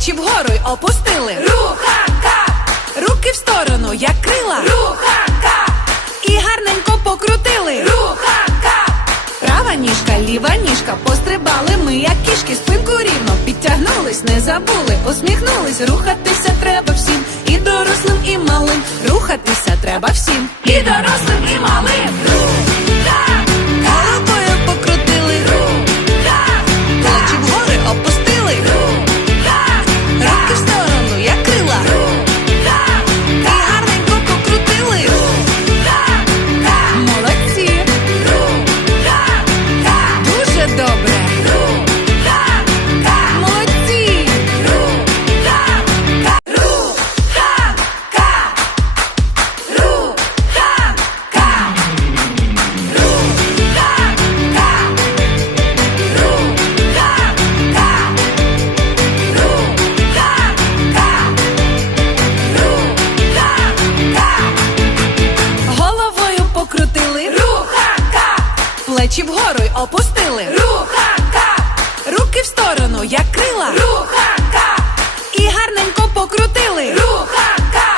плечі вгору й опустили. Руханка! Руки в сторону, як крила. рухака, І гарненько покрутили. Руханка! Права ніжка, ліва ніжка, пострибали ми, як кішки, спинку рівно підтягнулись, не забули, посміхнулись, Рухатися треба всім. І дорослим, і малим. Рухатися треба всім. І дорослим плечі вгору й опустили, руханка, руки в сторону, як крила, руханка, і гарненько покрутили. руханка,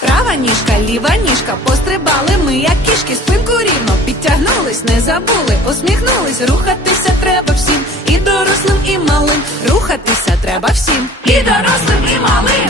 Права ніжка, ліва ніжка, пострибали ми, як кішки, спинку рівно. Підтягнулись, не забули, усміхнулись, рухатися треба всім, і дорослим, і малим, рухатися треба всім. і дорослим, і малим.